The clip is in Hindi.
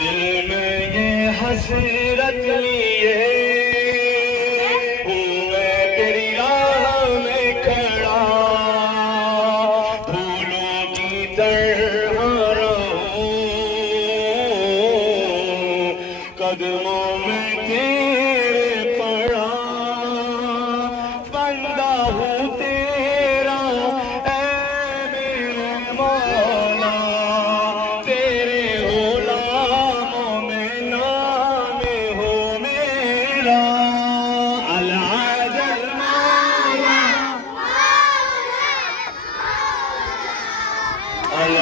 दिल में ये हसरत लिए हूँ मैं तेरी राह में खड़ा फूलों की तरह रहूं कदमों में तेरे पड़ा बंदा हूँ तेरा ऐ मेरे मौला तेरे गुलामों में नाम हो मेरा अल-आजल मौला अल